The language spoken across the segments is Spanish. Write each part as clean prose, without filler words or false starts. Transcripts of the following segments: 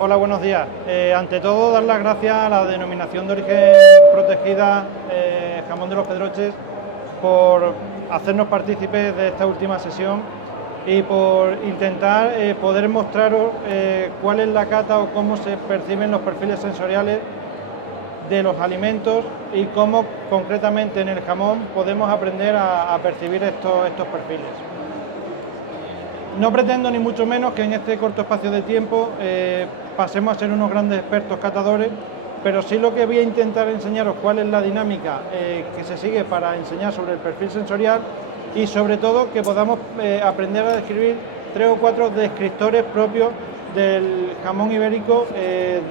Hola, buenos días. Ante todo, dar las gracias a la denominación de origen protegida Jamón de los Pedroches por hacernos partícipes de esta última sesión y por intentar poder mostraros cuál es la cata o cómo se perciben los perfiles sensoriales de los alimentos y cómo concretamente en el jamón podemos aprender a percibir estos perfiles. No pretendo ni mucho menos que en este corto espacio de tiempo pasemos a ser unos grandes expertos catadores, pero sí lo que voy a intentar enseñaros cuál es la dinámica que se sigue para enseñar sobre el perfil sensorial y sobre todo que podamos aprender a describir 3 o 4 descriptores propios del jamón ibérico de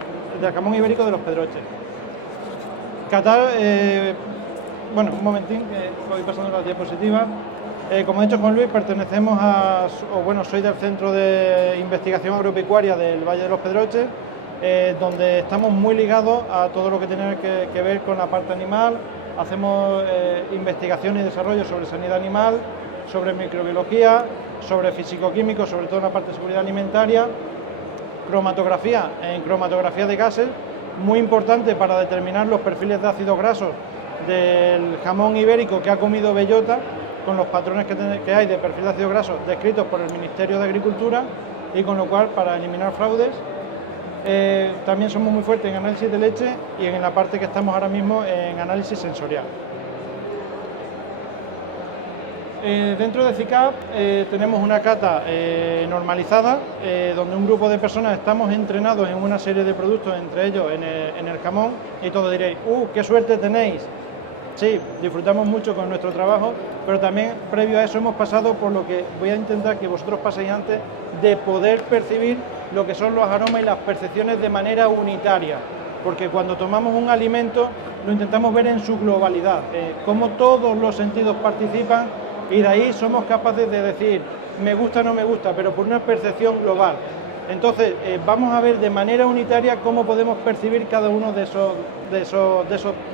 los Pedroches. Catar, bueno, un momentín que voy pasando las diapositivas. Como ha dicho Juan Luis, pertenecemos soy del Centro de Investigación Agropecuaria del Valle de los Pedroches, donde estamos muy ligados a todo lo que tiene que ver con la parte animal. Hacemos investigación y desarrollo sobre sanidad animal, sobre microbiología, sobre físico-químico, sobre todo en la parte de seguridad alimentaria, cromatografía de gases, muy importante para determinar los perfiles de ácidos grasos del jamón ibérico que ha comido bellota, con los patrones que hay de perfil de ácidos grasos descritos por el Ministerio de Agricultura y con lo cual para eliminar fraudes. También somos muy fuertes en análisis de leche y en la parte que estamos ahora mismo en análisis sensorial. Dentro de CICAP tenemos una cata normalizada donde un grupo de personas estamos entrenados en una serie de productos, entre ellos en el jamón, y todos diréis, ¡qué suerte tenéis! Sí, disfrutamos mucho con nuestro trabajo, pero también previo a eso hemos pasado por lo que voy a intentar que vosotros paséis antes, de poder percibir lo que son los aromas y las percepciones de manera unitaria, porque cuando tomamos un alimento lo intentamos ver en su globalidad, cómo todos los sentidos participan y de ahí somos capaces de decir me gusta o no me gusta, pero por una percepción global. Entonces vamos a ver de manera unitaria cómo podemos percibir cada uno de esos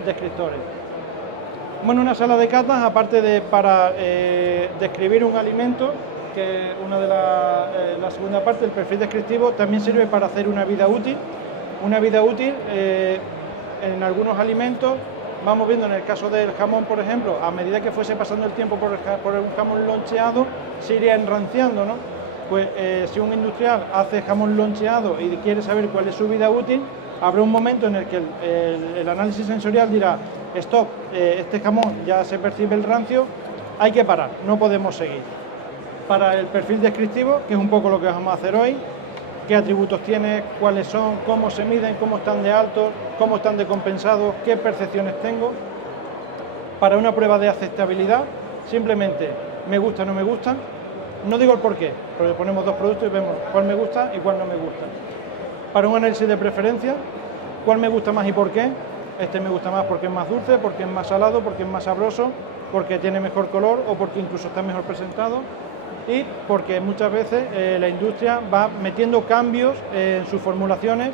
descriptores. Bueno, una sala de catas, aparte de para describir un alimento, que una de la segunda parte, el perfil descriptivo, también sirve para hacer una vida útil. Una vida útil en algunos alimentos, vamos viendo en el caso del jamón, por ejemplo, a medida que fuese pasando el tiempo por un jamón loncheado, se iría enranciando, ¿no? Pues si un industrial hace jamón loncheado y quiere saber cuál es su vida útil, habrá un momento en el que el análisis sensorial dirá, stop, este jamón ya se percibe el rancio, hay que parar, no podemos seguir. Para el perfil descriptivo, que es un poco lo que vamos a hacer hoy, qué atributos tiene, cuáles son, cómo se miden, cómo están de altos, cómo están de compensados, qué percepciones tengo. Para una prueba de aceptabilidad, simplemente me gusta o no me gusta. No digo el por qué, porque ponemos 2 productos y vemos cuál me gusta y cuál no me gusta. Para un análisis de preferencia, cuál me gusta más y por qué. Este me gusta más porque es más dulce, porque es más salado, porque es más sabroso, porque tiene mejor color o porque incluso está mejor presentado y porque muchas veces la industria va metiendo cambios en sus formulaciones,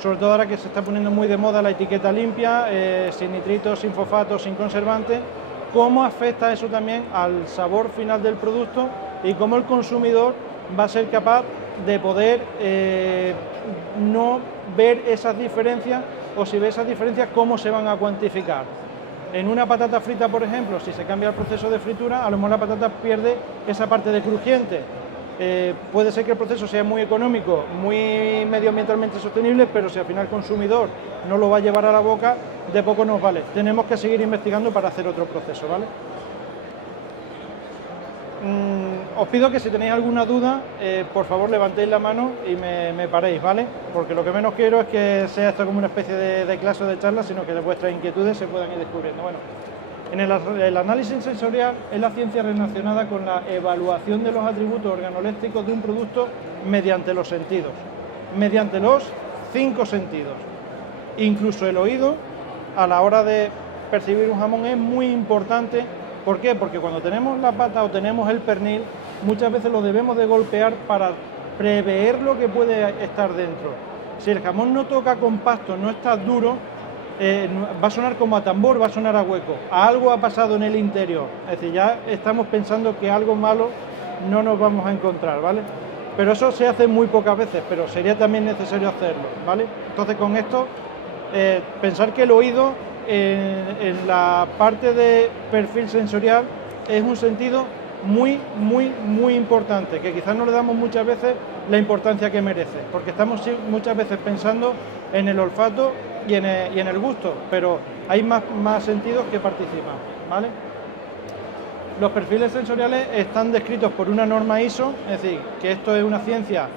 sobre todo ahora que se está poniendo muy de moda la etiqueta limpia, sin nitritos, sin fosfatos, sin conservantes. Cómo afecta eso también al sabor final del producto y cómo el consumidor va a ser capaz de poder no ver esas diferencias, o si ve esas diferencias, cómo se van a cuantificar. En una patata frita, por ejemplo, si se cambia el proceso de fritura, a lo mejor la patata pierde esa parte de crujiente. Puede ser que el proceso sea muy económico, muy medioambientalmente sostenible, pero si al final el consumidor no lo va a llevar a la boca, de poco nos vale. Tenemos que seguir investigando para hacer otro proceso, ¿vale? Os pido que si tenéis alguna duda, por favor levantéis la mano y me paréis, ¿vale? Porque lo que menos quiero es que sea esto como una especie de clase o de charla, sino que vuestras inquietudes se puedan ir descubriendo. Bueno, el análisis sensorial es la ciencia relacionada con la evaluación de los atributos organolépticos de un producto mediante los sentidos, mediante los 5 sentidos. Incluso el oído, a la hora de percibir un jamón, es muy importante. ¿Por qué? Porque cuando tenemos la pata o tenemos el pernil, muchas veces lo debemos de golpear para prever lo que puede estar dentro. Si el jamón no toca compacto, no está duro, va a sonar como a tambor, va a sonar a hueco. Algo ha pasado en el interior, es decir, ya estamos pensando que algo malo no nos vamos a encontrar, ¿vale? pero eso se hace muy pocas veces, pero sería también necesario hacerlo, ¿vale? Entonces con esto, pensar que el oído en la parte de perfil sensorial es un sentido muy, muy, muy importante, que quizás no le damos muchas veces la importancia que merece, porque estamos muchas veces pensando en el olfato y en el gusto, pero hay más sentidos que participan, ¿vale? Los perfiles sensoriales están descritos por una norma ISO, es decir, que esto es una ciencia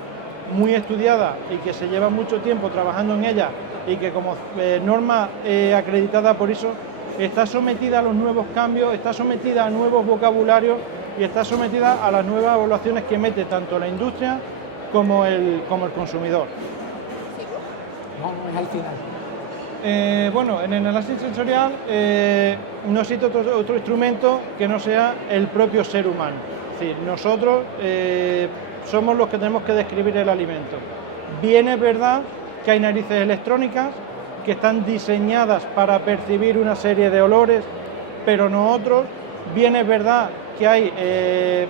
muy estudiada y que se lleva mucho tiempo trabajando en ella y que como norma acreditada por ISO está sometida a los nuevos cambios, está sometida a nuevos vocabularios y está sometida a las nuevas evaluaciones que mete tanto la industria como el consumidor. No es al final. Bueno, en el análisis sensorial no existe otro instrumento que no sea el propio ser humano. Es decir, nosotros somos los que tenemos que describir el alimento. Bien es verdad que hay narices electrónicas que están diseñadas para percibir una serie de olores, pero no otros. Bien es verdad que hay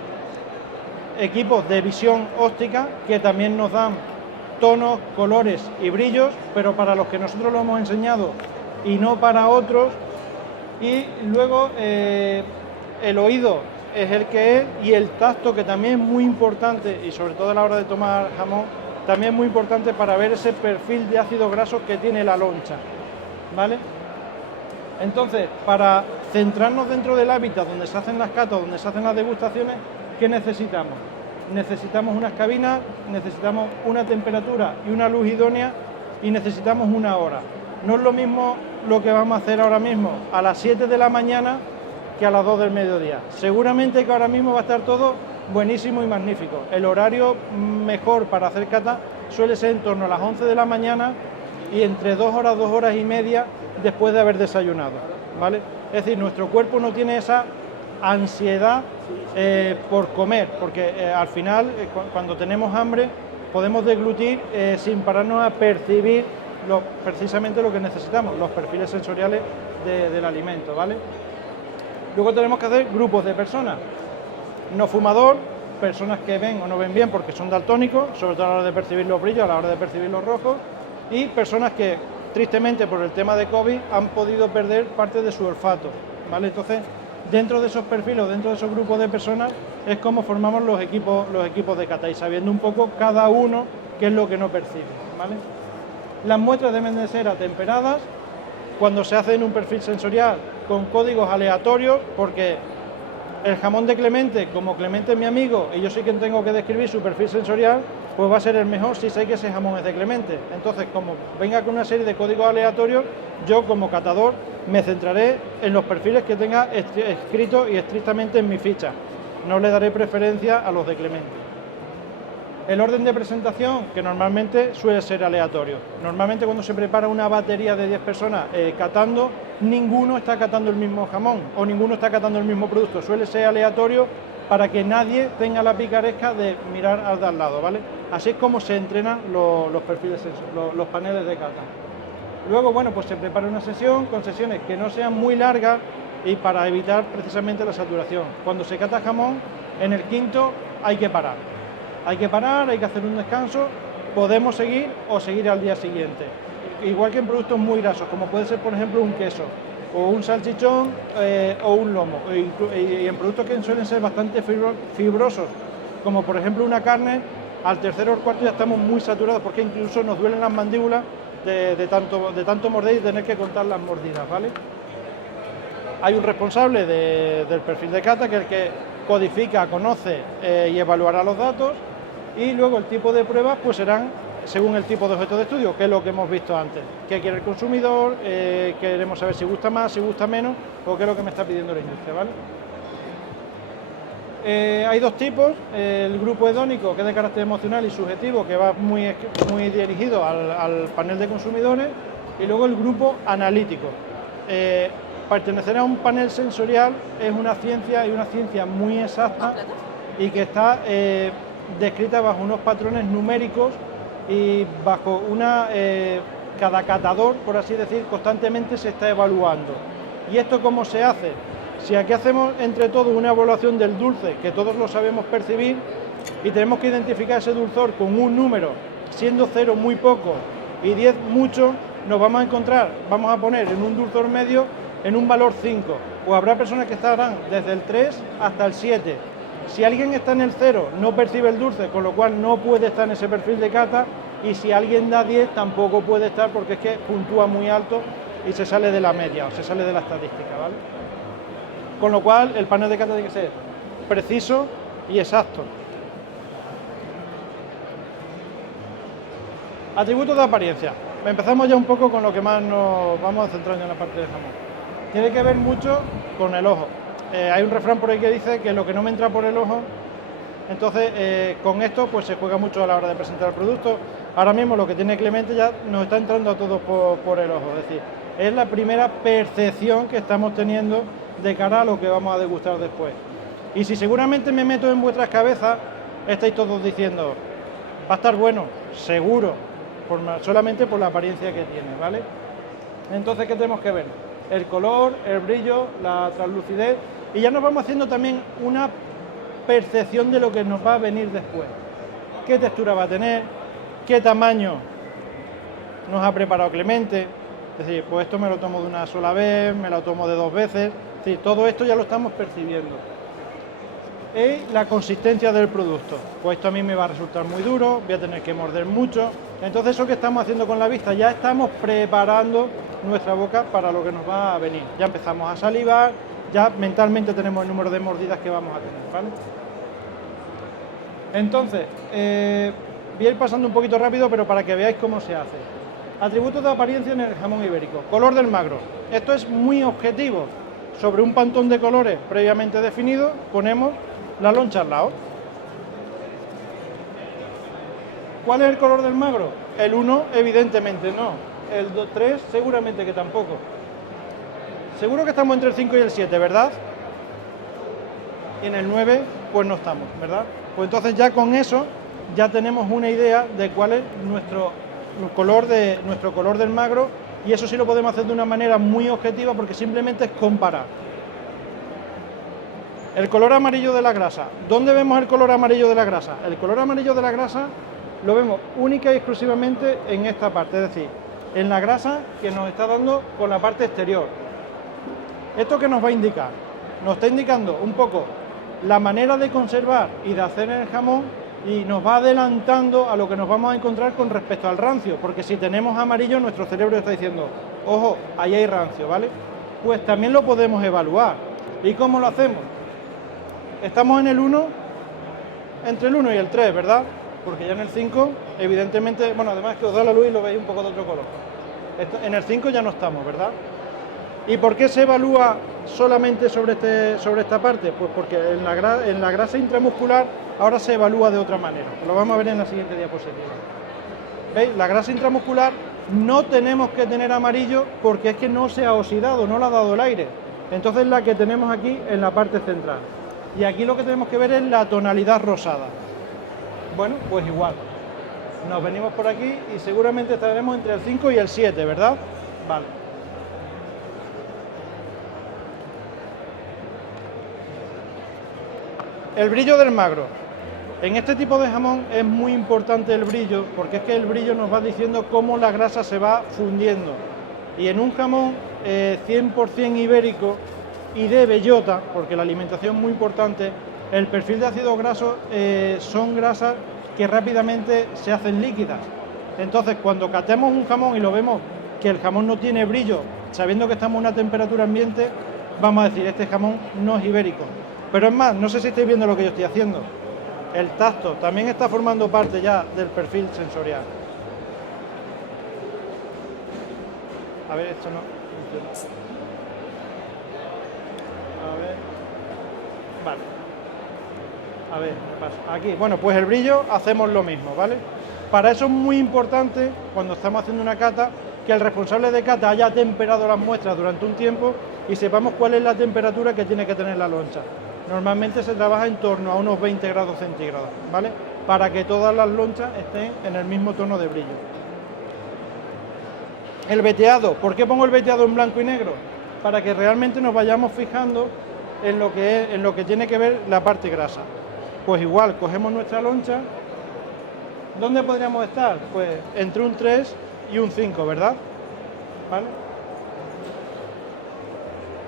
equipos de visión óptica que también nos dan tonos, colores y brillos, pero para los que nosotros lo hemos enseñado y no para otros. Y luego el oído es el que es, y el tacto, que también es muy importante, y sobre todo a la hora de tomar jamón, también es muy importante para ver ese perfil de ácidos grasos que tiene la loncha, ¿vale? Entonces, para centrarnos dentro del hábitat donde se hacen las catas, donde se hacen las degustaciones, ¿qué necesitamos? Necesitamos unas cabinas, necesitamos una temperatura y una luz idónea y necesitamos una hora. No es lo mismo lo que vamos a hacer ahora mismo a las 7 de la mañana que a las 2 del mediodía. Seguramente que ahora mismo va a estar todo buenísimo y magnífico. El horario mejor para hacer cata suele ser en torno a las 11 de la mañana y entre 2 horas y media después de haber desayunado, ¿vale? Es decir, nuestro cuerpo no tiene esa ansiedad por comer, porque al final cuando tenemos hambre podemos deglutir sin pararnos a percibir precisamente lo que necesitamos, los perfiles sensoriales del alimento, ¿vale? Luego tenemos que hacer grupos de personas: no fumador, personas que ven o no ven bien porque son daltónicos, sobre todo a la hora de percibir los brillos, a la hora de percibir los rojos, y personas que tristemente por el tema de COVID han podido perder parte de su olfato, ¿vale? Entonces, dentro de esos perfiles, dentro de esos grupos de personas, es como formamos los equipos de cata, y sabiendo un poco cada uno qué es lo que no percibe, ¿vale? Las muestras deben de ser atemperadas cuando se hace en un perfil sensorial con códigos aleatorios, porque el jamón de Clemente, como Clemente es mi amigo y yo soy quien tengo que describir su perfil sensorial, pues va a ser el mejor si sé que ese jamón es de Clemente. Entonces, como venga con una serie de códigos aleatorios, yo como catador me centraré en los perfiles que tenga escritos y estrictamente en mi ficha. No le daré preferencia a los de Clemente. El orden de presentación, que normalmente suele ser aleatorio. Normalmente cuando se prepara una batería de 10 personas catando, ninguno está catando el mismo jamón o ninguno está catando el mismo producto. Suele ser aleatorio para que nadie tenga la picaresca de mirar al de al lado, ¿vale? Así es como se entrenan los perfiles, los paneles de cata. Luego, bueno, pues se prepara una sesión con sesiones que no sean muy largas y para evitar precisamente la saturación. Cuando se cata jamón, en el quinto hay que parar. Hay que parar, hay que hacer un descanso, podemos seguir o seguir al día siguiente. Igual que en productos muy grasos, como puede ser, por ejemplo, un queso, o un salchichón o un lomo, y en productos que suelen ser bastante fibrosos, como por ejemplo una carne, al tercero o cuarto ya estamos muy saturados, porque incluso nos duelen las mandíbulas de tanto morder y tener que contar las mordidas, ¿vale? Hay un responsable del perfil de cata, que es el que codifica, conoce y evaluará los datos, y luego el tipo de pruebas pues serán según el tipo de objeto de estudio, que es lo que hemos visto antes. ¿Qué quiere el consumidor? Queremos saber si gusta más, si gusta menos, o qué es lo que me está pidiendo la industria, ¿vale? Hay dos tipos: el grupo hedónico, que es de carácter emocional y subjetivo, que va muy dirigido al panel de consumidores, y luego el grupo analítico. Pertenecer a un panel sensorial es una ciencia, y una ciencia muy exacta, y que está descrita bajo unos patrones numéricos y bajo cada catador, por así decir, constantemente se está evaluando. ¿Y esto cómo se hace? Si aquí hacemos entre todos una evaluación del dulce, que todos lo sabemos percibir, y tenemos que identificar ese dulzor con un número, siendo 0 muy poco y 10 mucho, nos vamos a encontrar, vamos a poner en un dulzor medio en un valor 5, o habrá personas que estarán desde el 3 hasta el 7. Si alguien está en el 0 no percibe el dulce, con lo cual no puede estar en ese perfil de cata, y si alguien da 10 tampoco puede estar porque es que puntúa muy alto y se sale de la media o se sale de la estadística, ¿vale? Con lo cual el panel de cata tiene que ser preciso y exacto. Atributos de apariencia. Empezamos ya un poco con lo que más nos vamos a centrar en la parte del jamón. Tiene que ver mucho con el ojo. Hay un refrán por ahí que dice que lo que no me entra por el ojo, entonces con esto pues se juega mucho a la hora de presentar el producto. Ahora mismo lo que tiene Clemente ya nos está entrando a todos por el ojo, es decir, es la primera percepción que estamos teniendo de cara a lo que vamos a degustar después. Y si seguramente me meto en vuestras cabezas, estáis todos diciendo, va a estar bueno, seguro, solamente por la apariencia que tiene, ¿vale? Entonces, ¿qué tenemos que ver? El color, el brillo, la translucidez, y ya nos vamos haciendo también una percepción de lo que nos va a venir después. ¿Qué textura va a tener? ¿Qué tamaño nos ha preparado Clemente? Es decir, pues esto me lo tomo de una sola vez, me lo tomo de 2 veces, es decir, todo esto ya lo estamos percibiendo. Y la consistencia del producto, pues esto a mí me va a resultar muy duro, voy a tener que morder mucho, entonces eso que estamos haciendo con la vista, ya estamos preparando nuestra boca para lo que nos va a venir, ya empezamos a salivar, ya mentalmente tenemos el número de mordidas que vamos a tener, ¿vale? Entonces, voy a ir pasando un poquito rápido, pero para que veáis cómo se hace. Atributos de apariencia en el jamón ibérico. Color del magro, esto es muy objetivo, sobre un pantón de colores previamente definido, ponemos la loncha al lado. ¿Cuál es el color del magro? El 1 evidentemente no, el 3 seguramente que tampoco. Seguro que estamos entre el 5 y el 7, ¿verdad? Y en el 9 pues no estamos, ¿verdad? Pues entonces ya con eso ya tenemos una idea de cuál es nuestro color del magro, y eso sí lo podemos hacer de una manera muy objetiva porque simplemente es comparar. El color amarillo de la grasa. ¿Dónde vemos el color amarillo de la grasa? El color amarillo de la grasa lo vemos única y exclusivamente en esta parte, es decir, en la grasa que nos está dando con la parte exterior. ¿Esto qué nos va a indicar? Nos está indicando un poco la manera de conservar y de hacer el jamón, y nos va adelantando a lo que nos vamos a encontrar con respecto al rancio, porque si tenemos amarillo nuestro cerebro está diciendo, ojo, ahí hay rancio, ¿vale? Pues también lo podemos evaluar. ¿Y cómo lo hacemos? Estamos en el 1, entre el 1 y el 3, ¿verdad? Porque ya en el 5, evidentemente, bueno, además que os da la luz y lo veis un poco de otro color. En el 5 ya no estamos, ¿verdad? ¿Y por qué se evalúa solamente sobre esta parte? Pues porque en la grasa intramuscular ahora se evalúa de otra manera. Lo vamos a ver en la siguiente diapositiva. ¿Veis? La grasa intramuscular no tenemos que tener amarillo porque es que no se ha oxidado, no le ha dado el aire. Entonces la que tenemos aquí en la parte central. Y aquí lo que tenemos que ver es la tonalidad rosada. Bueno, pues igual. Nos venimos por aquí y seguramente estaremos entre el 5 y el 7, ¿verdad? Vale. El brillo del magro. En este tipo de jamón es muy importante el brillo, porque es que el brillo nos va diciendo cómo la grasa se va fundiendo. Y en un jamón 100% ibérico y de bellota, porque la alimentación es muy importante, el perfil de ácidos grasos son grasas que rápidamente se hacen líquidas. Entonces, cuando catemos un jamón y lo vemos que el jamón no tiene brillo, sabiendo que estamos a una temperatura ambiente, vamos a decir, este jamón no es ibérico. Pero es más, no sé si estáis viendo lo que yo estoy haciendo. El tacto también está formando parte ya del perfil sensorial. A ver, esto no funciona. A ver. Vale. A ver, ¿qué pasa? Aquí, bueno, pues el brillo hacemos lo mismo, ¿vale? Para eso es muy importante, cuando estamos haciendo una cata, que el responsable de cata haya temperado las muestras durante un tiempo y sepamos cuál es la temperatura que tiene que tener la loncha. Normalmente se trabaja en torno a unos 20 grados centígrados, ¿vale? Para que todas las lonchas estén en el mismo tono de brillo. El veteado, ¿por qué pongo el veteado en blanco y negro? Para que realmente nos vayamos fijando en lo que tiene que ver la parte grasa. pues igual, cogemos nuestra loncha. ¿Dónde podríamos estar? Pues entre un 3 y un 5, ¿verdad? ¿Vale?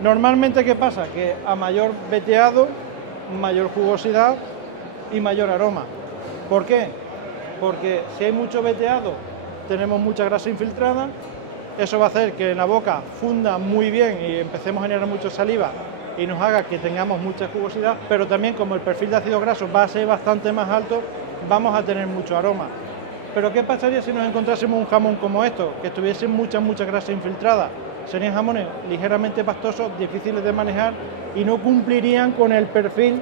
Normalmente, ¿qué pasa? Que a mayor veteado, mayor jugosidad y mayor aroma. ¿Por qué? Porque si hay mucho veteado, tenemos mucha grasa infiltrada, eso va a hacer que en la boca funda muy bien y empecemos a generar mucha saliva y nos haga que tengamos mucha jugosidad, pero también como el perfil de ácidos grasos va a ser bastante más alto, vamos a tener mucho aroma. Pero ¿qué pasaría si nos encontrásemos un jamón como esto, que tuviese mucha grasa infiltrada? Serían jamones ligeramente pastosos, difíciles de manejar y no cumplirían con el perfil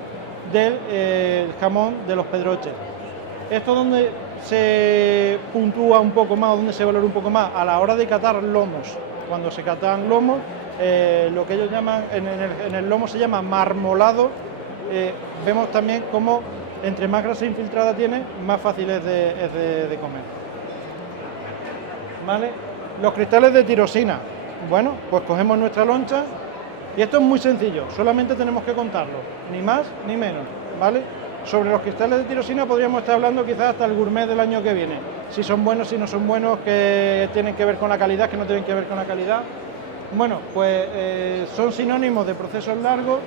del jamón de los pedroches. Esto donde se puntúa un poco más, donde se valora un poco más, a la hora de catar lomos. Cuando se catan lomos, lo que ellos llaman, en el lomo se llama marmolado, vemos también cómo entre más grasa infiltrada tiene, más fácil es de comer. ¿Vale? Los cristales de tirosina. Bueno, pues cogemos nuestra loncha y esto es muy sencillo, solamente tenemos que contarlo, ni más ni menos, ¿vale? Sobre los cristales de tirosina podríamos estar hablando quizás hasta el gourmet del año que viene, si son buenos, si no son buenos, que tienen que ver con la calidad, que no tienen que ver con la calidad. Bueno, pues son sinónimos de procesos largos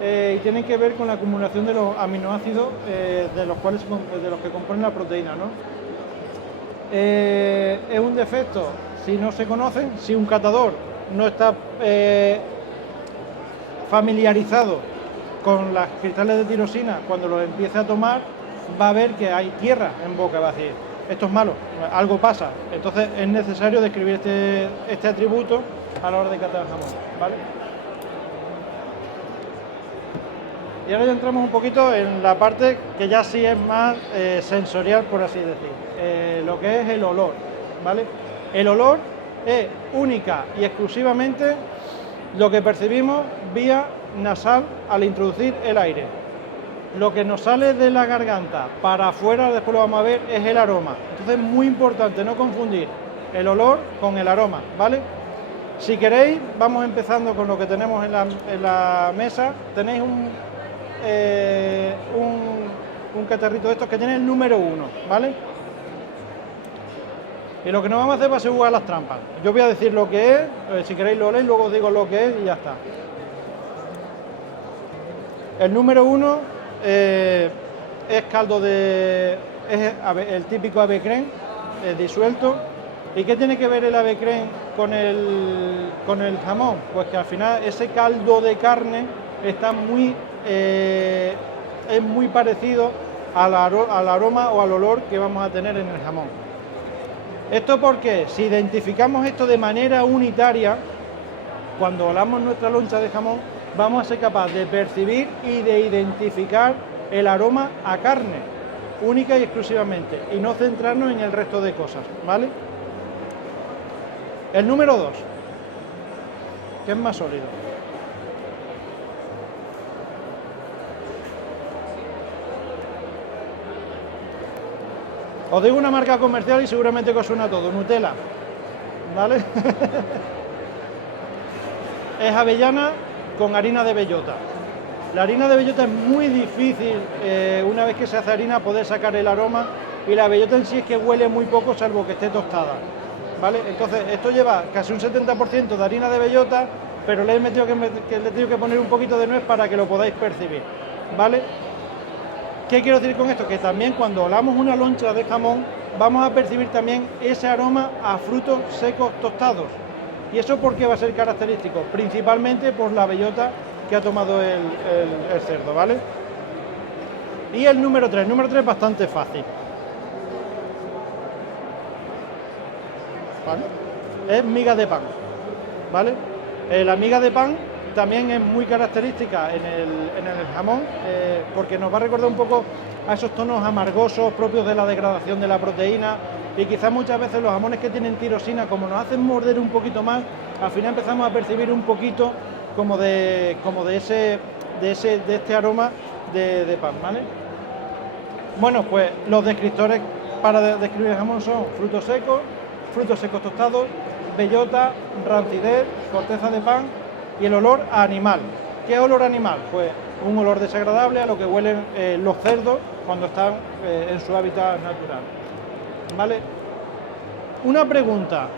y tienen que ver con la acumulación de los aminoácidos de los que componen la proteína, ¿no? Es un defecto si no se conocen, si un catador no está familiarizado con las cristales de tirosina, cuando los empiece a tomar va a ver que hay tierra en boca, va a decir, esto es malo, algo pasa. Entonces es necesario describir este atributo a la hora de catar el jamón, ¿vale? Y ahora ya entramos un poquito en la parte que ya sí es más sensorial, por así decir, lo que es el olor, ¿vale? El olor es única y exclusivamente lo que percibimos vía nasal al introducir el aire. Lo que nos sale de la garganta para afuera, después lo vamos a ver, es el aroma. Entonces es muy importante no confundir el olor con el aroma, ¿vale? Si queréis, vamos empezando con lo que tenemos en la mesa. Tenéis un cacharrito de estos que tiene el número 1, ¿vale? Y lo que nos vamos a hacer va a ser jugar las trampas. Yo voy a decir lo que es, si queréis lo leéis, luego os digo lo que es y ya está. El número 1 es caldo es el típico ave creme disuelto. ¿Y qué tiene que ver el ave creme con el jamón? Pues que al final ese caldo de carne está es muy parecido al aroma o al olor que vamos a tener en el jamón. ¿Esto porque si identificamos esto de manera unitaria, cuando olamos nuestra loncha de jamón, vamos a ser capaces de percibir y de identificar el aroma a carne, única y exclusivamente, y no centrarnos en el resto de cosas, ¿vale? El número 2, que es más sólido. Os digo una marca comercial y seguramente que os suena todo, Nutella, ¿vale? Es avellana con harina de bellota. La harina de bellota es muy difícil, una vez que se hace harina, poder sacar el aroma, y la bellota en sí es que huele muy poco, salvo que esté tostada, ¿vale? Entonces, esto lleva casi un 70% de harina de bellota, pero le he tenido que poner un poquito de nuez para que lo podáis percibir, ¿vale? ¿Qué quiero decir con esto? Que también cuando olamos una loncha de jamón vamos a percibir también ese aroma a frutos secos tostados. ¿Y eso por qué va a ser característico? Principalmente por la bellota que ha tomado el cerdo, ¿vale? Y el número 3 es bastante fácil, ¿vale? Es miga de pan, ¿vale? La miga de pan también es muy característica en el jamón, porque nos va a recordar un poco a esos tonos amargosos propios de la degradación de la proteína, y quizás muchas veces los jamones que tienen tirosina, como nos hacen morder un poquito más, al final empezamos a percibir un poquito como de este aroma de pan, ¿vale? Bueno, pues los descriptores para describir el jamón son frutos secos tostados, bellota, rancidez, corteza de pan y el olor a animal. ¿Qué olor animal? Pues un olor desagradable a lo que huelen los cerdos cuando están en su hábitat natural. ¿Vale? Una pregunta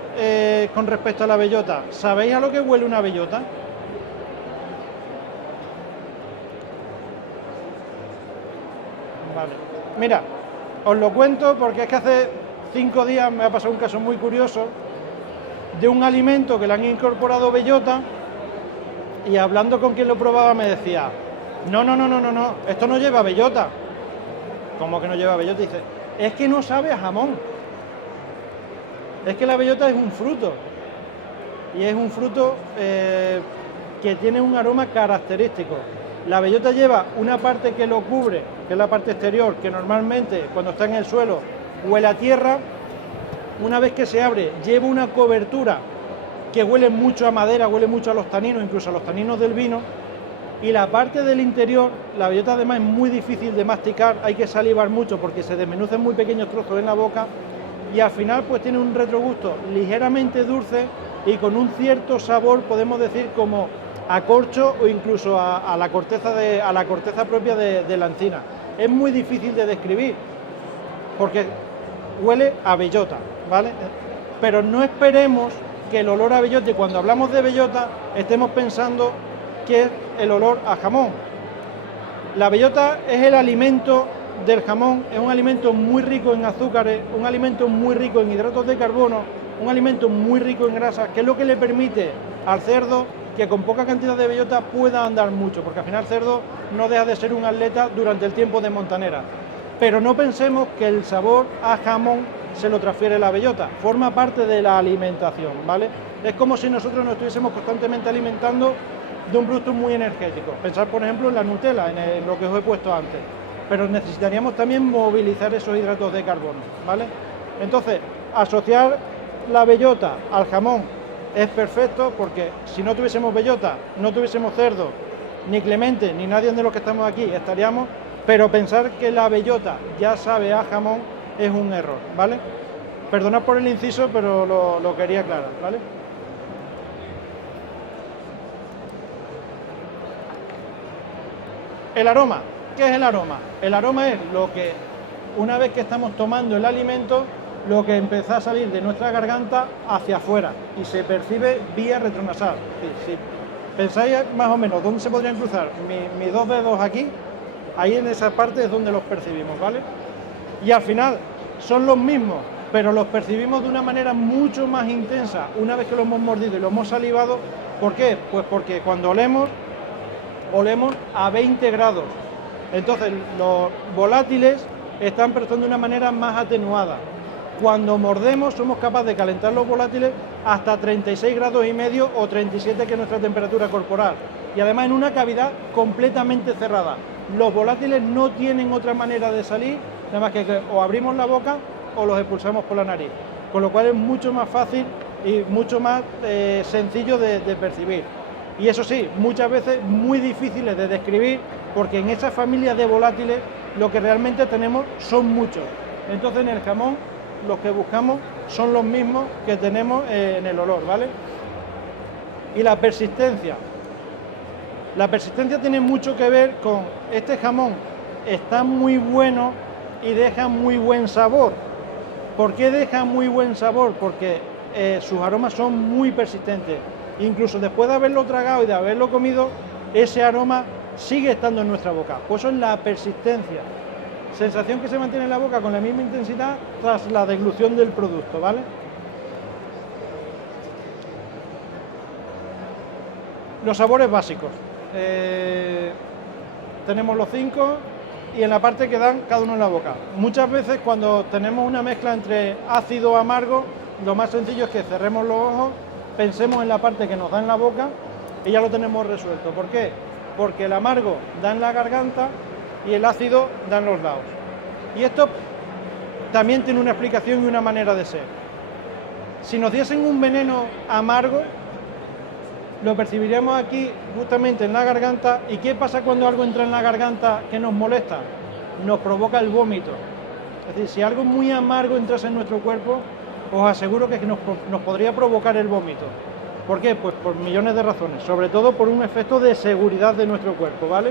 con respecto a la bellota. ¿Sabéis a lo que huele una bellota? Vale. Mira, os lo cuento porque es que hace 5 días me ha pasado un caso muy curioso de un alimento que le han incorporado bellota y hablando con quien lo probaba me decía, no, esto no lleva bellota. ¿Cómo que no lleva bellota? Dice, es que no sabe a jamón. Es que la bellota es un fruto y es un fruto que tiene un aroma característico. La bellota lleva una parte que lo cubre, que es la parte exterior, que normalmente cuando está en el suelo huele a tierra. Una vez que se abre, lleva una cobertura que huele mucho a madera, huele mucho a los taninos, incluso a los taninos del vino. Y la parte del interior, la bellota además es muy difícil de masticar, hay que salivar mucho porque se desmenuza en muy pequeños trozos en la boca y al final pues tiene un retrogusto ligeramente dulce y con un cierto sabor, podemos decir, como a corcho o incluso a la corteza propia de la encina. Es muy difícil de describir porque huele a bellota, ¿vale? Pero no esperemos que el olor a bellota, y cuando hablamos de bellota, estemos pensando que es el olor a jamón. La bellota es el alimento del jamón, es un alimento muy rico en azúcares, un alimento muy rico en hidratos de carbono, un alimento muy rico en grasas, que es lo que le permite al cerdo que con poca cantidad de bellota pueda andar mucho, porque al final el cerdo no deja de ser un atleta durante el tiempo de montanera. Pero no pensemos que el sabor a jamón se lo transfiere la bellota, forma parte de la alimentación, ¿vale? Es como si nosotros nos estuviésemos constantemente alimentando de un producto muy energético. Pensar, por ejemplo, en la Nutella, en lo que os he puesto antes. Pero necesitaríamos también movilizar esos hidratos de carbono, ¿vale? Entonces, asociar la bellota al jamón es perfecto porque si no tuviésemos bellota, no tuviésemos cerdo, ni Clemente, ni nadie de los que estamos aquí estaríamos, pero pensar que la bellota ya sabe a jamón es un error, ¿vale? Perdonad por el inciso, pero lo quería aclarar, ¿vale? El aroma, ¿qué es el aroma? El aroma es lo que, una vez que estamos tomando el alimento, lo que empieza a salir de nuestra garganta hacia afuera y se percibe vía retronasal. Si pensáis más o menos dónde se podrían cruzar mis dos dedos aquí, ahí en esa parte es donde los percibimos, ¿vale? Y al final son los mismos, pero los percibimos de una manera mucho más intensa una vez que lo hemos mordido y lo hemos salivado. ¿Por qué? Pues porque cuando olemos a 20 grados. Entonces los volátiles están percibiendo de una manera más atenuada. Cuando mordemos somos capaces de calentar los volátiles hasta 36 grados y medio o 37, que es nuestra temperatura corporal. Y además en una cavidad completamente cerrada. Los volátiles no tienen otra manera de salir, nada más que o abrimos la boca o los expulsamos por la nariz. Con lo cual es mucho más fácil y mucho más sencillo de percibir. Y eso sí, muchas veces muy difíciles de describir, porque en esa familia de volátiles lo que realmente tenemos son muchos. Entonces en el jamón los que buscamos son los mismos que tenemos en el olor, ¿vale? Y la persistencia. La persistencia tiene mucho que ver con este jamón está muy bueno y deja muy buen sabor. ¿Por qué deja muy buen sabor? Porque sus aromas son muy persistentes. Incluso después de haberlo tragado y de haberlo comido, ese aroma sigue estando en nuestra boca. Pues eso es la persistencia. Sensación que se mantiene en la boca con la misma intensidad tras la deglución del producto, ¿vale? Los sabores básicos. Tenemos los 5 y en la parte que dan cada uno en la boca. Muchas veces cuando tenemos una mezcla entre ácido o amargo, lo más sencillo es que cerremos los ojos, pensemos en la parte que nos da en la boca y ya lo tenemos resuelto. ¿Por qué? Porque el amargo da en la garganta y el ácido da en los lados. Y esto también tiene una explicación y una manera de ser. Si nos diesen un veneno amargo, lo percibiríamos aquí justamente en la garganta. ¿Y qué pasa cuando algo entra en la garganta que nos molesta? Nos provoca el vómito. Es decir, si algo muy amargo entrase en nuestro cuerpo, os aseguro que nos podría provocar el vómito. ¿Por qué? Pues por millones de razones, sobre todo por un efecto de seguridad de nuestro cuerpo, ¿vale?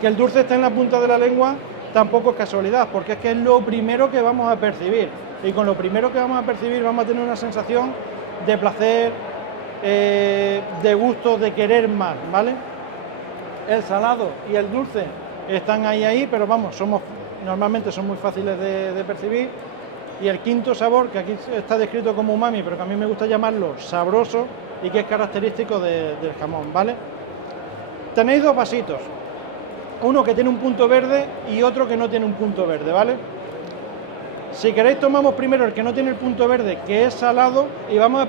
Que el dulce esté en la punta de la lengua tampoco es casualidad, porque es que es lo primero que vamos a percibir, y con lo primero que vamos a percibir vamos a tener una sensación de placer, de gusto, de querer más, ¿vale? El salado y el dulce están ahí, pero vamos, normalmente son muy fáciles de percibir. Y el quinto sabor, que aquí está descrito como umami, pero que a mí me gusta llamarlo sabroso y que es característico del jamón, ¿vale? Tenéis dos vasitos, uno que tiene un punto verde y otro que no tiene un punto verde, ¿vale? Si queréis tomamos primero el que no tiene el punto verde, que es salado, y vamos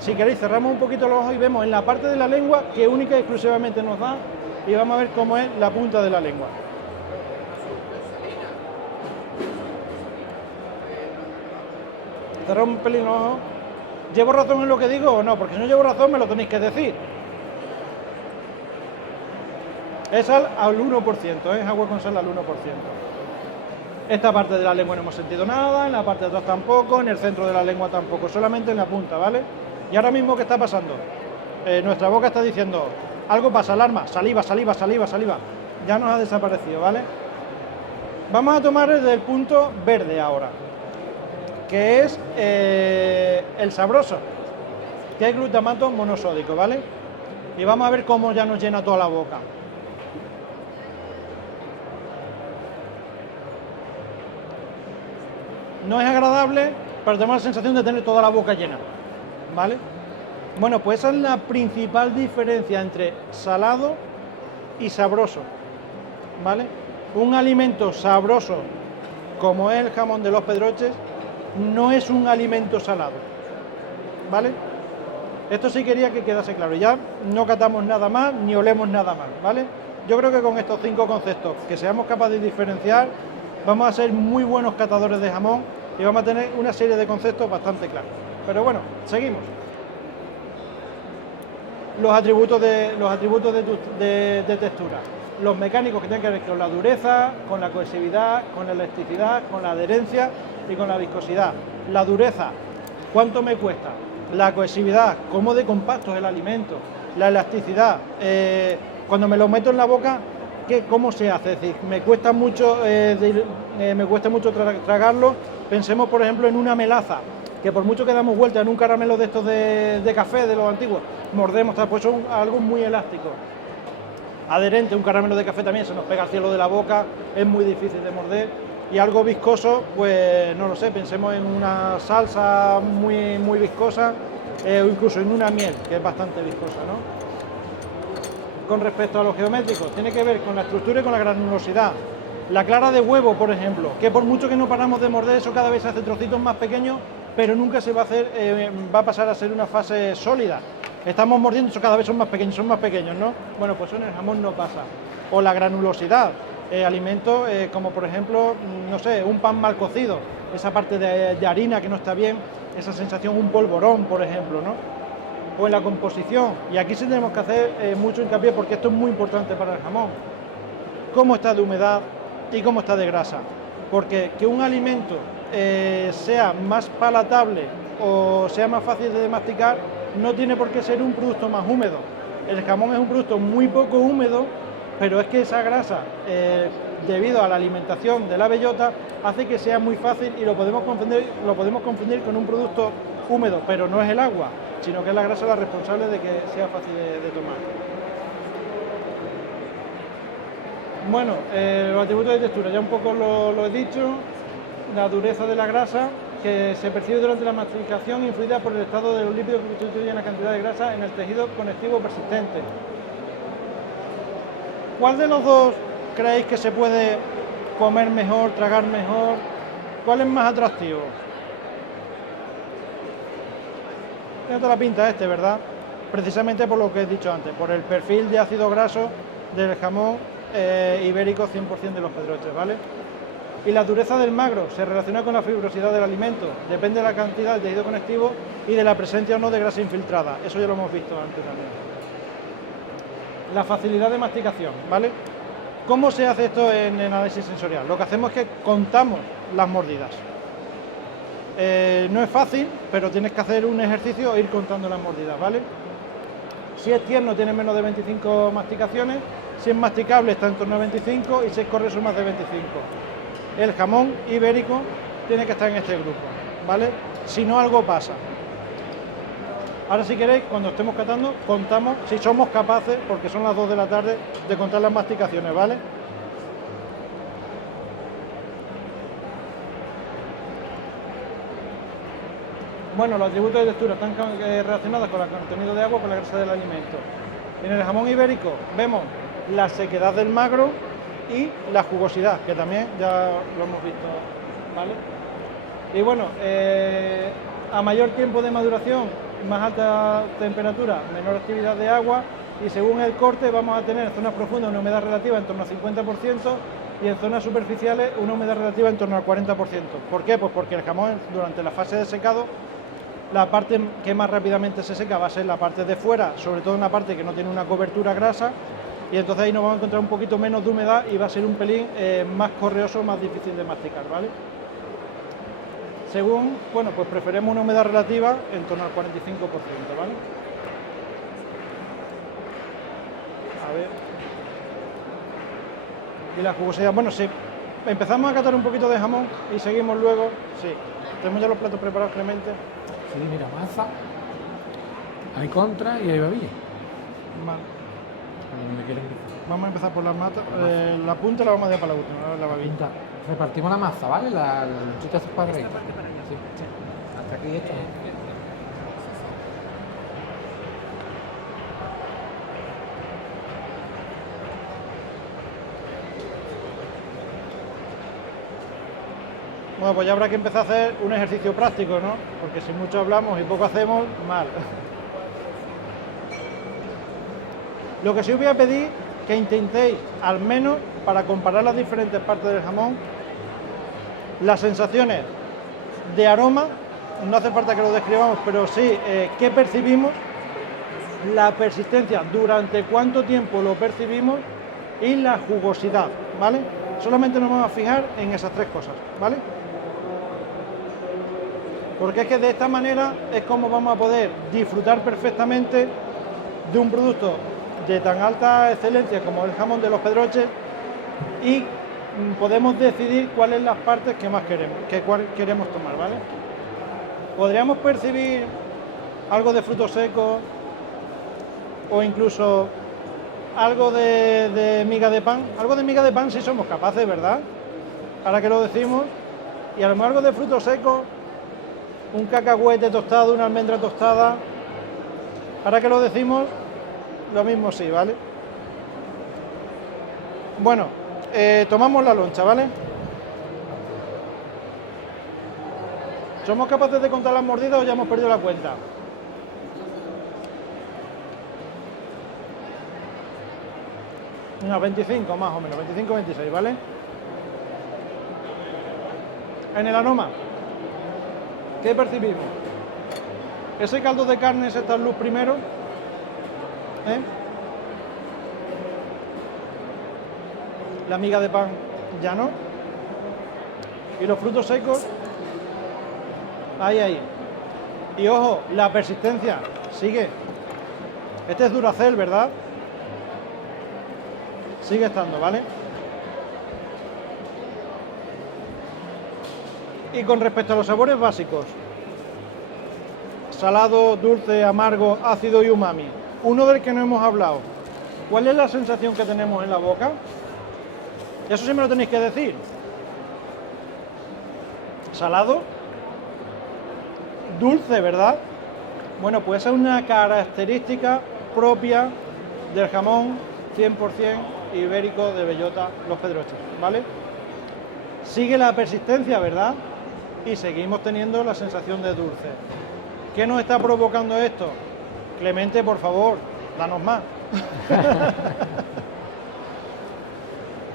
si queréis cerramos un poquito los ojos y vemos en la parte de la lengua que única y exclusivamente nos da, y vamos a ver cómo es la punta de la lengua. Cerrad un pelín los ojos. ¿Llevo razón en lo que digo o no? Porque si no llevo razón me lo tenéis que decir. Es sal al 1%, es agua con sal al 1%. Esta parte de la lengua no hemos sentido nada, en la parte de atrás tampoco, en el centro de la lengua tampoco, solamente en la punta, ¿vale? Y ahora mismo, ¿qué está pasando? Nuestra boca está diciendo, algo pasa, alarma, saliva, saliva, saliva, saliva. Ya nos ha desaparecido, ¿vale? Vamos a tomar desde el punto verde ahora, que es el sabroso, que es glutamato monosódico, ¿vale? Y vamos a ver cómo ya nos llena toda la boca. No es agradable, pero tenemos la sensación de tener toda la boca llena, ¿vale? Bueno, pues esa es la principal diferencia entre salado y sabroso, ¿vale? Un alimento sabroso, como es el jamón de los Pedroches, no es un alimento salado, ¿vale? Esto sí quería que quedase claro, ya no catamos nada más, ni olemos nada más, ¿vale? Yo creo que con estos 5 conceptos que seamos capaces de diferenciar, vamos a ser muy buenos catadores de jamón y vamos a tener una serie de conceptos bastante claros. Pero bueno, seguimos. Los atributos de textura. Los mecánicos que tienen que ver con la dureza, con la cohesividad, con la elasticidad, con la adherencia y con la viscosidad. La dureza, ¿cuánto me cuesta? La cohesividad, cómo de compacto es el alimento. La elasticidad, cuando me lo meto en la boca, ¿cómo se hace? Es decir, me cuesta mucho tragarlo. Pensemos, por ejemplo, en una melaza, que por mucho que damos vuelta en un caramelo de estos de café, de los antiguos, mordemos, pues son algo muy elástico. Adherente, un caramelo de café también se nos pega al cielo de la boca, es muy difícil de morder. Y algo viscoso, pues no lo sé, pensemos en una salsa muy, muy viscosa, o incluso en una miel, que es bastante viscosa, ¿no? Con respecto a los geométricos, tiene que ver con la estructura y con la granulosidad. La clara de huevo, por ejemplo, que por mucho que no paramos de morder, eso cada vez se hace trocitos más pequeños, pero nunca se va a pasar a ser una fase sólida. Estamos mordiendo, eso cada vez son más pequeños, ¿no? Bueno, pues eso en el jamón no pasa. O la granulosidad, alimentos como por ejemplo, no sé, un pan mal cocido, esa parte de harina que no está bien, esa sensación, un polvorón, por ejemplo, ¿no? O en la composición, y aquí sí tenemos que hacer mucho hincapié porque esto es muy importante para el jamón. Cómo está de humedad y cómo está de grasa, porque que un alimento sea más palatable o sea más fácil de masticar no tiene por qué ser un producto más húmedo. El jamón es un producto muy poco húmedo, pero es que esa grasa, debido a la alimentación de la bellota, hace que sea muy fácil y lo podemos confundir con un producto húmedo, pero no es el agua, sino que es la grasa la responsable de que sea fácil de tomar. Bueno, los atributos de textura, ya un poco lo he dicho. La dureza de la grasa, que se percibe durante la masticación, influida por el estado de los lípidos que constituyen la cantidad de grasa en el tejido conectivo persistente. ¿Cuál de los dos creéis que se puede comer mejor, tragar mejor? ¿Cuál es más atractivo? Tiene toda la pinta ¿verdad? Precisamente por lo que he dicho antes, por el perfil de ácido graso del jamón ibérico 100% de los Pedroches, ¿vale? Y la dureza del magro se relaciona con la fibrosidad del alimento, depende de la cantidad del tejido conectivo y de la presencia o no de grasa infiltrada, eso ya lo hemos visto antes también. La facilidad de masticación, ¿vale? ¿Cómo se hace esto en análisis sensorial? Lo que hacemos es que contamos las mordidas. No es fácil, pero tienes que hacer un ejercicio e ir contando las mordidas, ¿vale? Si es tierno tiene menos de 25 masticaciones, si es masticable está en torno a 25 y si es correoso más de 25. El jamón ibérico tiene que estar en este grupo, ¿vale? Si no, algo pasa. Ahora, si queréis, cuando estemos catando, contamos si somos capaces, porque son las 2 de la tarde, de contar las masticaciones, ¿vale? Bueno, los atributos de textura están relacionados con el contenido de agua, con la grasa del alimento. En el jamón ibérico vemos la sequedad del magro y la jugosidad, que también ya lo hemos visto, ¿vale? Y bueno, a mayor tiempo de maduración, más alta temperatura, menor actividad de agua, y según el corte vamos a tener en zonas profundas una humedad relativa en torno al 50% y en zonas superficiales una humedad relativa en torno al 40%. ¿Por qué? Pues porque el jamón durante la fase de secado, la parte que más rápidamente se seca va a ser la parte de fuera, sobre todo una parte que no tiene una cobertura grasa, y entonces ahí nos vamos a encontrar un poquito menos de humedad y va a ser un pelín más correoso, más difícil de masticar, ¿vale? Según, bueno, pues preferimos una humedad relativa en torno al 45%, ¿vale? A ver. Y la jugosidad, bueno, sí. Empezamos a catar un poquito de jamón y seguimos luego, sí. Tenemos ya los platos preparados, Clemente. Sí, mira, masa, hay contra y hay babilla. Vale. ¿Dónde quieren empezar? Vamos a empezar por las matas. La punta la vamos a dejar para la última, la babilla. Pinta. Repartimos la masa, ¿vale? La luchita esos cuadraditos. Sí. Hasta aquí esto. Bueno, pues ya habrá que empezar a hacer un ejercicio práctico, ¿no? Porque si mucho hablamos y poco hacemos, mal. Lo que sí os voy a pedir que intentéis, al menos para comparar las diferentes partes del jamón, las sensaciones de aroma, no hace falta que lo describamos, pero sí qué percibimos, la persistencia, durante cuánto tiempo lo percibimos y la jugosidad, ¿vale? Solamente nos vamos a fijar en esas tres cosas, ¿vale? Porque es que de esta manera es como vamos a poder disfrutar perfectamente de un producto de tan alta excelencia como el jamón de Los Pedroches y podemos decidir cuáles las partes que más queremos, cuál queremos tomar, ¿vale? Podríamos percibir algo de frutos secos o incluso algo de miga de pan. Algo de miga de pan sí somos capaces, ¿verdad? Ahora que lo decimos. Y a lo mejor algo de frutos secos, un cacahuete tostado, una almendra tostada. Ahora que lo decimos, lo mismo sí, ¿vale? Bueno, tomamos la loncha, ¿vale? ¿Somos capaces de contar las mordidas o ya hemos perdido la cuenta? Unos 25 más o menos, 25, 26, ¿vale? En el aroma, ¿qué percibimos? Ese caldo de carne, ese tal luz primero, la miga de pan ya no, y los frutos secos, ahí. Y ojo, la persistencia sigue. Este es Duracell, ¿verdad? Sigue estando, ¿vale? Y con respecto a los sabores básicos, salado, dulce, amargo, ácido y umami, uno del que no hemos hablado, ¿cuál es la sensación que tenemos en la boca? Eso sí me lo tenéis que decir. Salado, dulce, ¿verdad? Bueno, pues es una característica propia del jamón 100% ibérico de bellota Los Pedroches, ¿vale? Sigue la persistencia, ¿verdad? Y seguimos teniendo la sensación de dulce. ¿Qué nos está provocando esto? Clemente, por favor, danos más.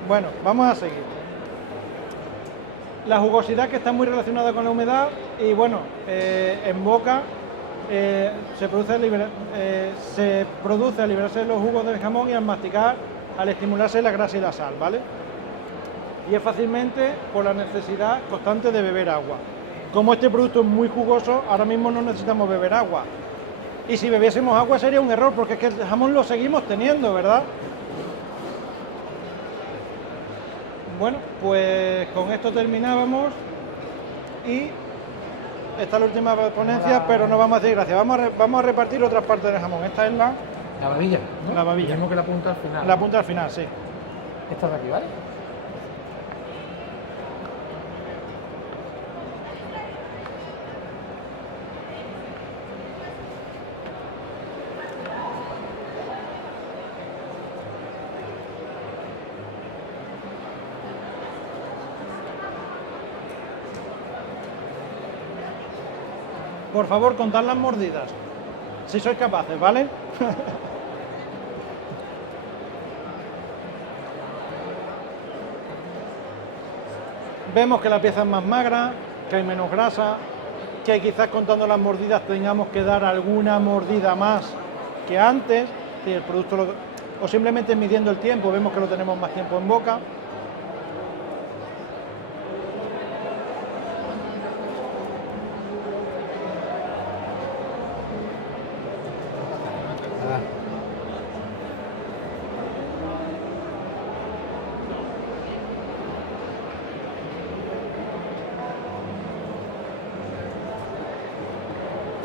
Bueno, vamos a seguir. La jugosidad, que está muy relacionada con la humedad, y bueno, en boca se produce al liberarse los jugos del jamón y al masticar, al estimularse la grasa y la sal, ¿vale? Y es fácilmente por la necesidad constante de beber agua. como este producto es muy jugoso, ahora mismo no necesitamos beber agua. Y si bebiésemos agua sería un error, porque es que el jamón lo seguimos teniendo, ¿verdad? Bueno, pues con esto terminábamos y esta es la última ponencia, pero no vamos a decir gracias. Vamos a repartir otras partes del jamón. Esta es La babilla, ¿no? La babilla. Lo mismo que la punta al final. La punta al final, sí. Esta de aquí, ¿vale? Por favor, contad las mordidas, si sois capaces, ¿vale? Vemos que la pieza es más magra, que hay menos grasa, que quizás contando las mordidas tengamos que dar alguna mordida más que antes, si el producto o simplemente midiendo el tiempo, vemos que lo tenemos más tiempo en boca.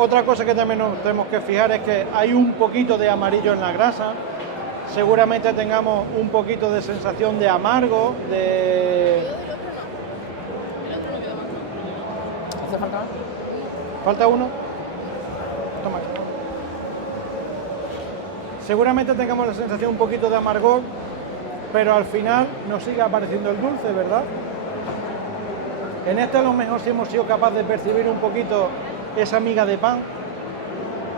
Otra cosa que también nos tenemos que fijar es que hay un poquito de amarillo en la grasa. Seguramente tengamos un poquito de sensación de amargo, de... ¿Hace falta? ¿Falta uno? Toma. Seguramente tengamos la sensación un poquito de amargor, pero al final nos sigue apareciendo el dulce, ¿verdad? En este a lo mejor sí hemos sido capaces de percibir un poquito esa miga de pan,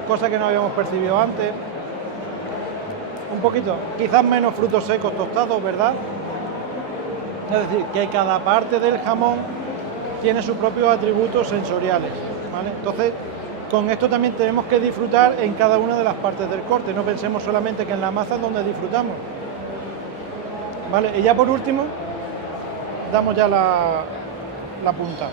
cosa que no habíamos percibido antes. Un poquito, quizás menos frutos secos tostados, ¿verdad? Es decir, que cada parte del jamón tiene sus propios atributos sensoriales, ¿vale? Entonces, con esto también tenemos que disfrutar en cada una de las partes del corte, no pensemos solamente que en la masa es donde disfrutamos, ¿vale? Y ya por último, damos ya la punta.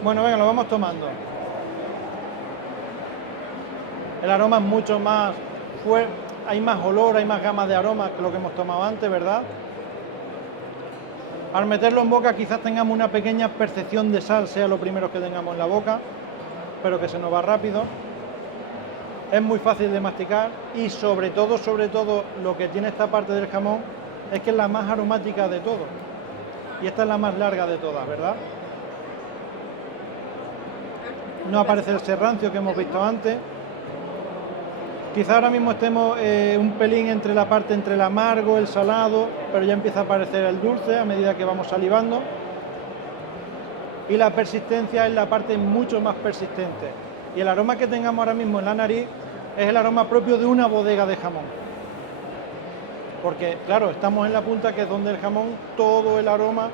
Bueno, venga, lo vamos tomando. El aroma es mucho más fuerte, hay más olor, hay más gama de aromas que lo que hemos tomado antes, ¿verdad? Al meterlo en boca quizás tengamos una pequeña percepción de sal, sea lo primero que tengamos en la boca, pero que se nos va rápido. Es muy fácil de masticar y sobre todo lo que tiene esta parte del jamón es que es la más aromática de todo. Y esta es la más larga de todas, ¿verdad? No aparece el serrancio que hemos visto antes. Quizá ahora mismo estemos un pelín entre la parte entre el amargo, el salado, pero ya empieza a aparecer el dulce a medida que vamos salivando. Y la persistencia es la parte mucho más persistente. Y el aroma que tengamos ahora mismo en la nariz es el aroma propio de una bodega de jamón. Porque, claro, estamos en la punta que es donde el jamón, todo el aroma,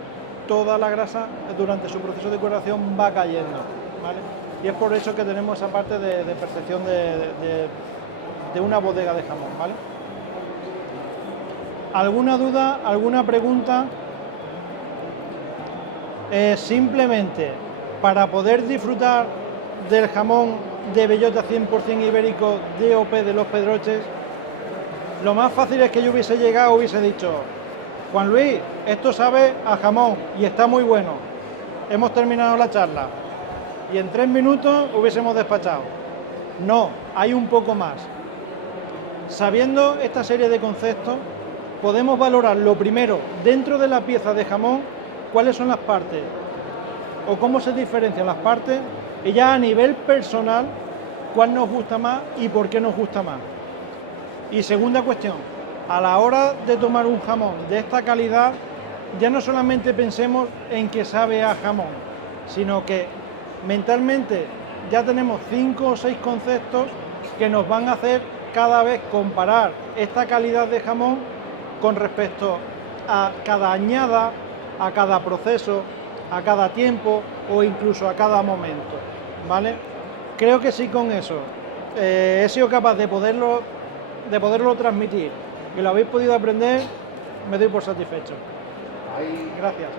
toda la grasa, durante su proceso de curación va cayendo, ¿vale? Y es por eso que tenemos esa parte de percepción de una bodega de jamón, ¿vale? ¿Alguna duda, alguna pregunta? Simplemente para poder disfrutar del jamón de bellota 100% ibérico DOP de Los Pedroches, lo más fácil es que yo hubiese llegado, hubiese dicho: Juan Luis, esto sabe a jamón y está muy bueno, hemos terminado la charla, y en 3 minutos hubiésemos despachado. No, hay un poco más. Sabiendo esta serie de conceptos, podemos valorar lo primero, dentro de la pieza de jamón, cuáles son las partes o cómo se diferencian las partes, y ya a nivel personal, cuál nos gusta más y por qué nos gusta más. Y segunda cuestión, a la hora de tomar un jamón de esta calidad, ya no solamente pensemos en que sabe a jamón, sino que mentalmente ya tenemos 5 o 6 conceptos que nos van a hacer cada vez comparar esta calidad de jamón con respecto a cada añada, a cada proceso, a cada tiempo o incluso a cada momento, ¿vale? Creo que sí, con eso he sido capaz de poderlo transmitir y lo habéis podido aprender, me doy por satisfecho. Gracias.